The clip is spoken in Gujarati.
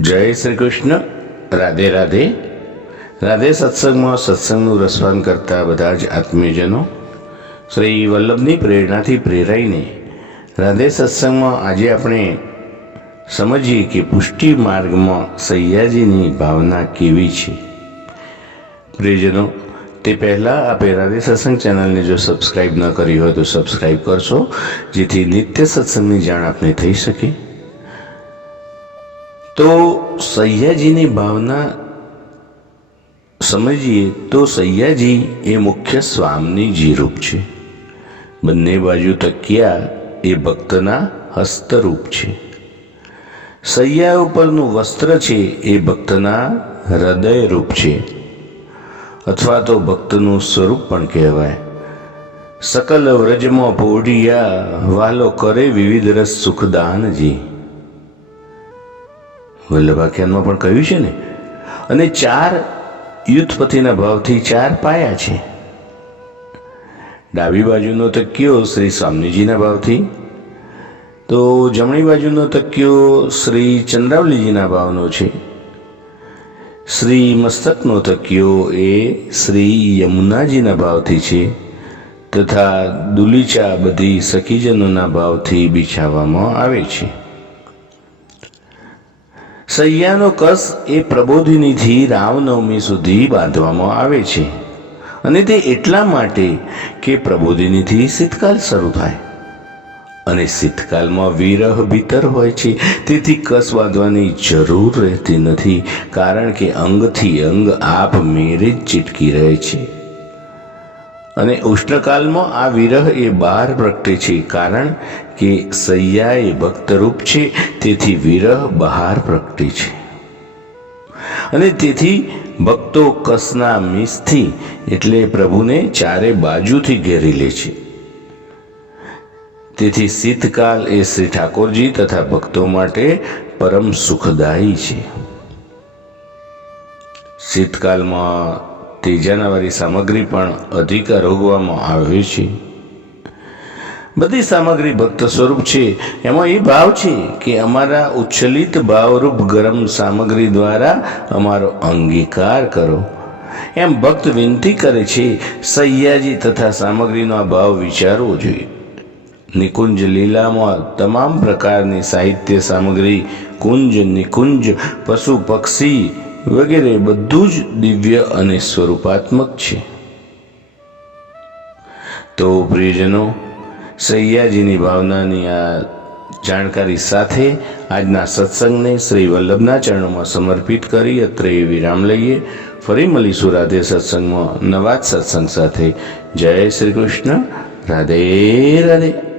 જય શ્રી કૃષ્ણ રાધે રાધે. રાધે સત્સંગમાં સત્સંગનું રસવાન કરતા બધા જ આત્મીયજનો શ્રી વલ્લભની પ્રેરણાથી પ્રેરાઈને રાધે સત્સંગમાં આજે આપણે સમજીએ કે પુષ્ટિ માર્ગમાં સૈયાજીની ભાવના કેવી છે. પ્રિયજનો, તે પહેલાં આપે રાધે સત્સંગ ચેનલને જો સબસ્ક્રાઈબ ન કરી હોય તો સબસ્ક્રાઈબ કરશો, જેથી નિત્ય સત્સંગની જાણ આપને થઈ શકે. તો સૈયાજીની ભાવના સમજીએ તો સૈયાજી એ મુખ્ય સ્વામીજી રૂપ છે. બંને બાજુ તકિયા એ ભક્તના હસ્તરૂપ છે. સૈયા ઉપરનું વસ્ત્ર છે એ ભક્તના હૃદય રૂપ છે. અથવા તો ભક્તનું સ્વરૂપ પણ કહેવાય. સકલ વ્રજમાં પોઢિયા વાલો કરે વિવિધ રસ સુખદાનજી. વલ્લભાખ્યાનમાં પણ કહ્યું છે ને? અને ચાર યુથપતિના ભાવથી ચાર પાયા છે. ડાબી બાજુનો તક્યો શ્રી સ્વામીજીના ભાવથી, તો જમણી બાજુનો તક્યો શ્રી ચંદ્રાવલીજીના ભાવનો છે. શ્રી મસ્તકનો તક્યો એ શ્રી યમુનાજીના ભાવથી છે તથા દુલીચા બધી સખીજનોના ભાવથી બિછાવવામાં આવે છે. સૈયાનો કસ એ પ્રબોધિનીથી રામનવમી સુધી બાંધવામાં આવે છે. અને તે એટલા માટે કે પ્રબોધિનીથી શીતકાલ શરૂ થાય. અને શીતકાલમાં વિરહ ભીતર હોય છે. તેથી કસ બાંધવાની જરૂર રહેતી નથી. કારણ કે અંગથી અંગ આપ મેરે જ ચીટકી રહે છે. અને ઉષ્ણકાલમાં આ વિરહ એ બહાર પ્રગટે છે. કારણ કે સૈયા એ ભક્તરૂપ છે, તેથી વિરહ બહાર પ્રગટે છે. અને તેથી ભક્તો કસના મિસથી, એટલે પ્રભુને ચારે બાજુથી ઘેરી લે છે. તેથી શીતકાલ એ શ્રી ઠાકોરજી તથા ભક્તો માટે પરમ સુખદાયી છે. શીતકાલમાં તેજાનાવાળી સામગ્રી પણ અધિક અરોગવામાં આવે છે. બધી સામગ્રી ભક્ત સ્વરૂપ છે. એમાં એ ભાવ છે કે અમારા ઉચ્છલિત ભાવરૂપ ગરમ સામગ્રી દ્વારા અમારો અંગીકાર કરો. એમ ભક્ત વિનંતી કરે છે, સૈયાજી તથા સામગ્રીનો આ ભાવ વિચારવો જોઈએ. નિકુંજ લીલામાં તમામ પ્રકારની સાહિત્ય સામગ્રી, કુંજ, નિકુંજ, પશુ પક્ષી વગેરે બધું જ દિવ્ય અને સ્વરૂપાત્મક છે. તો પ્રિયજનો સૈયાજીની ભાવનાની આ જાણકારી સાથે આજના સત્સંગને શ્રી વલ્લભના ચરણોમાં સમર્પિત કરી અત્રે વિરામ લઈએ. ફરી મળીશું રાધે સત્સંગમાં નવા જ સત્સંગ સાથે. જય શ્રી કૃષ્ણ. રાધે રાધે.